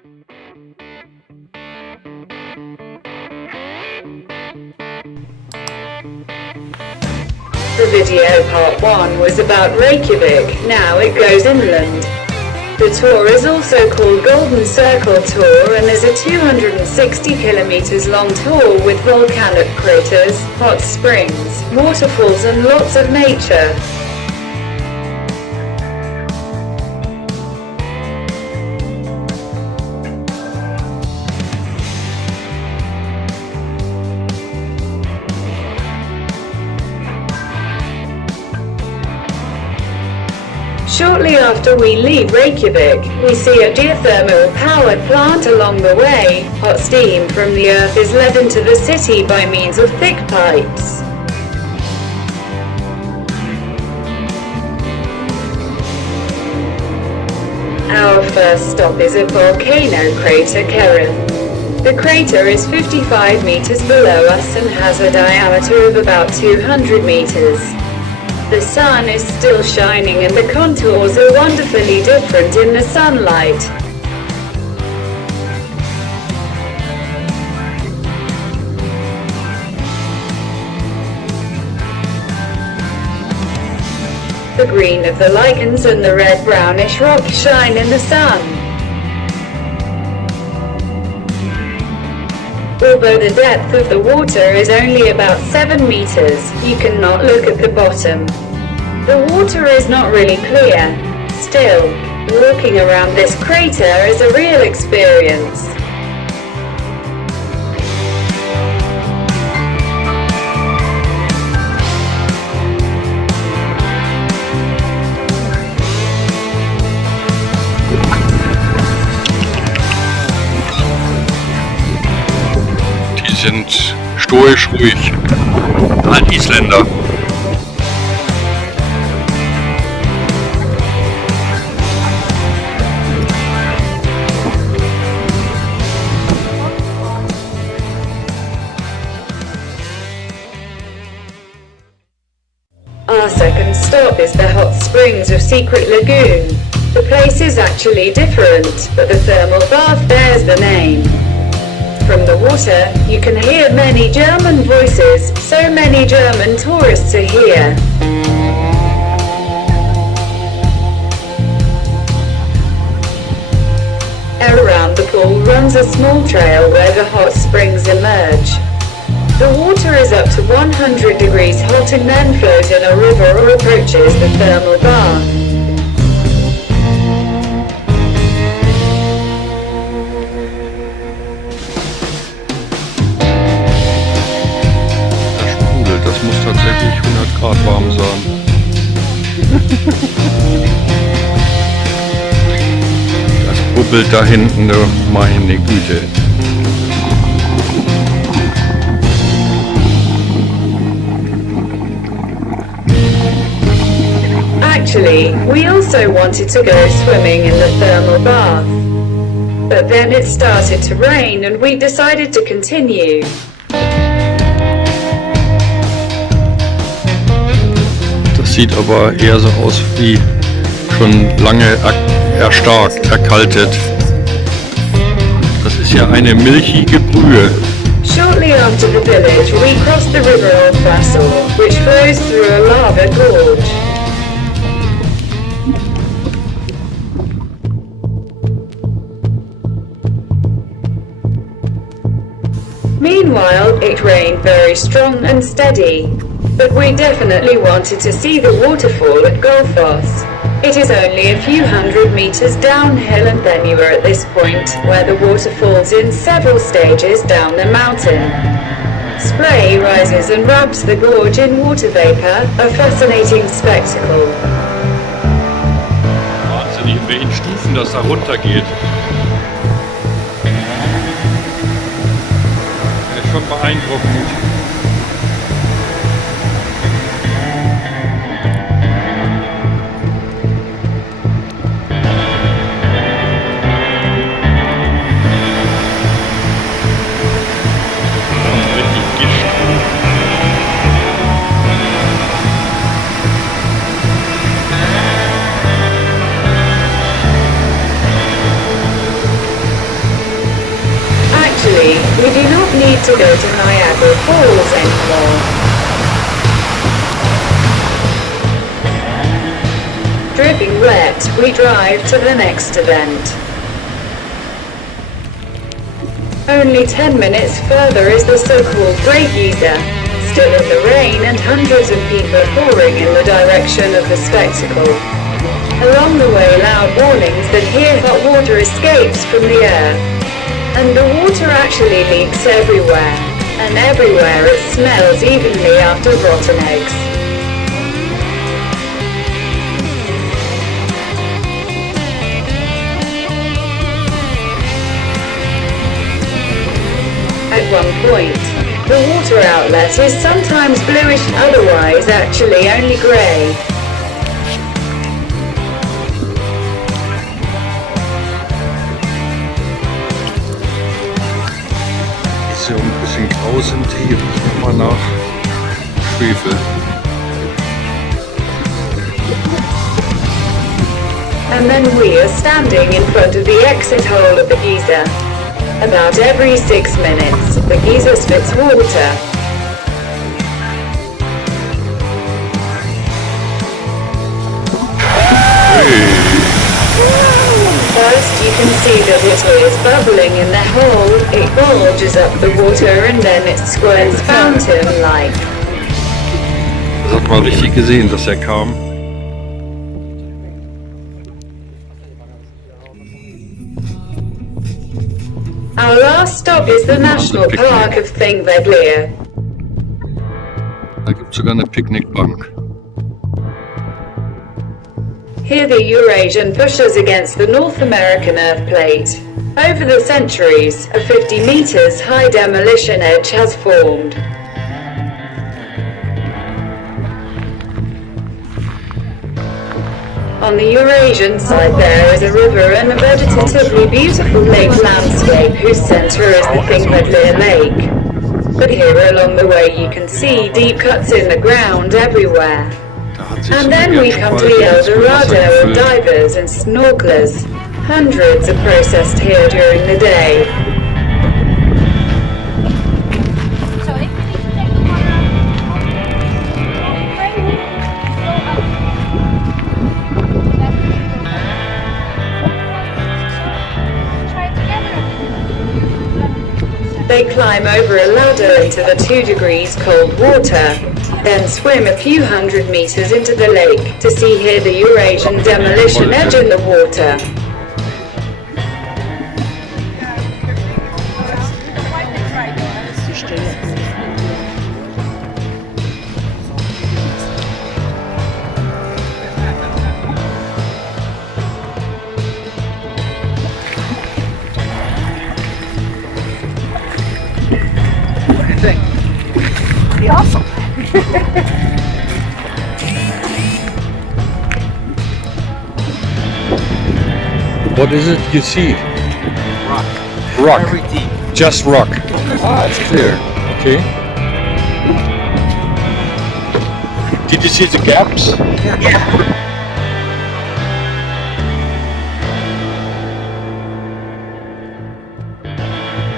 The video part 1 was about Reykjavik, now it goes inland. The tour is also called Golden Circle Tour and is a 260 kilometers long tour with volcanic craters, hot springs, waterfalls and lots of nature. Shortly after we leave Reykjavik, we see a geothermal powered plant along the way. Hot steam from the earth is led into the city by means of thick pipes. Our first stop is a volcano crater Kerith. The crater is 55 meters below us and has a diameter of about 200 meters. The sun is still shining and the contours are wonderfully different in the sunlight. The green of the lichens and the red brownish rock shine in the sun. Although the depth of the water is only about 7 meters, you cannot look at the bottom. The water is not really clear. Still, walking around this crater is a real experience. Sind stoisch ruhig. Ein Isländer. Our second stop is the hot springs of Secret Lagoon. The place is actually different, but the thermal bath bears the name. From the water, you can hear many German voices, so many German tourists are here. Around the pool runs a small trail where the hot springs emerge. The water is up to 100 degrees hot and then flows in a river or approaches the thermal bath. Das muss tatsächlich 100 Grad warm sein. Das bubbelt da hinten, meine Güte. Actually, we also wanted to go swimming in the thermal bath. But then it started to rain and we decided to continue. Sieht aber eher so aus wie schon lange erstarkt, erkaltet. Das ist ja eine milchige Brühe. Shortly after the village, we crossed the river Waterfalls, which flows through a lava gorge. Meanwhile, it rained very strong and steady. But we definitely wanted to see the waterfall at Gullfoss. It is only a few hundred meters downhill and then you are at this point, where the water falls in several stages down the mountain. Spray rises and wraps the gorge in water vapor, a fascinating spectacle. Wahnsinnig, in welchen Stufen das da runtergeht. Das ist schon beeindruckend. need to go to Niagara Falls anymore. Dripping wet, we drive to the next event. Only 10 minutes further is the so-called Great Geyser, still in the rain and hundreds of people pouring in the direction of the spectacle. Along the way, loud warnings that here hot water escapes from the earth. And the water actually leaks everywhere, and everywhere it smells evenly after rotten eggs. At one point, the water outlet is sometimes bluish, otherwise actually only grey. Ist ja ein bisschen grau sind die, riechen immer nach Schwefel. And then we are standing in front of the exit hole of the geyser. About every 6 minutes, the geyser spits water. First, you can see the water is bubbling in the hole, it bulges up the water and then it squirts fountain-like. Das hat man richtig gesehen, dass er kam. Our last stop is the National Park of Thingvellir. Da gibt es sogar eine Picknickbank. Here the Eurasian pushes against the North American earth plate. Over the centuries, a 50 meters high demolition edge has formed. On the Eurasian side there is a river and a vegetatively beautiful lake landscape whose center is the Thingvellir Lake. But here along the way you can see deep cuts in the ground everywhere. And then we come to the El Dorado of divers and snorkelers. Hundreds are processed here during the day. They climb over a ladder into the 2 degrees cold water, then swim a few hundred meters into the lake to see here the Eurasian demolition edge in the water. Awesome. What is it you see? Rock. Rock. Very deep. Just rock. Ah, it's clear. Okay. Did you see the gaps? Yeah.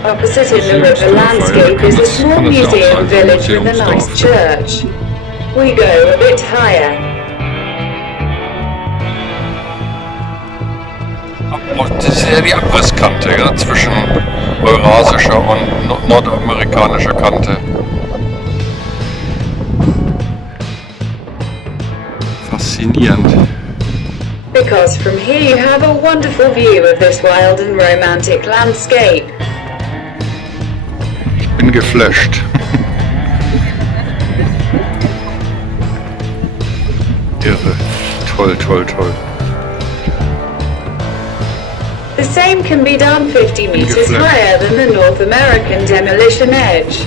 Opposite in the river landscape is a small museum village with a nice church. We go a bit higher. Und das ist ja die Abrisskante, ja, zwischen eurasischer und nordamerikanischer Kante. Faszinierend. Because from here you have a wonderful view of this wild and romantic landscape. Ich bin geflasht. Irre. Toll, toll, toll. The same can be done 50 meters higher than the North American demolition edge.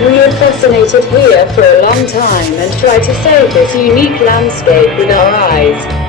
We have fascinated here for a long time and try to save this unique landscape with our eyes.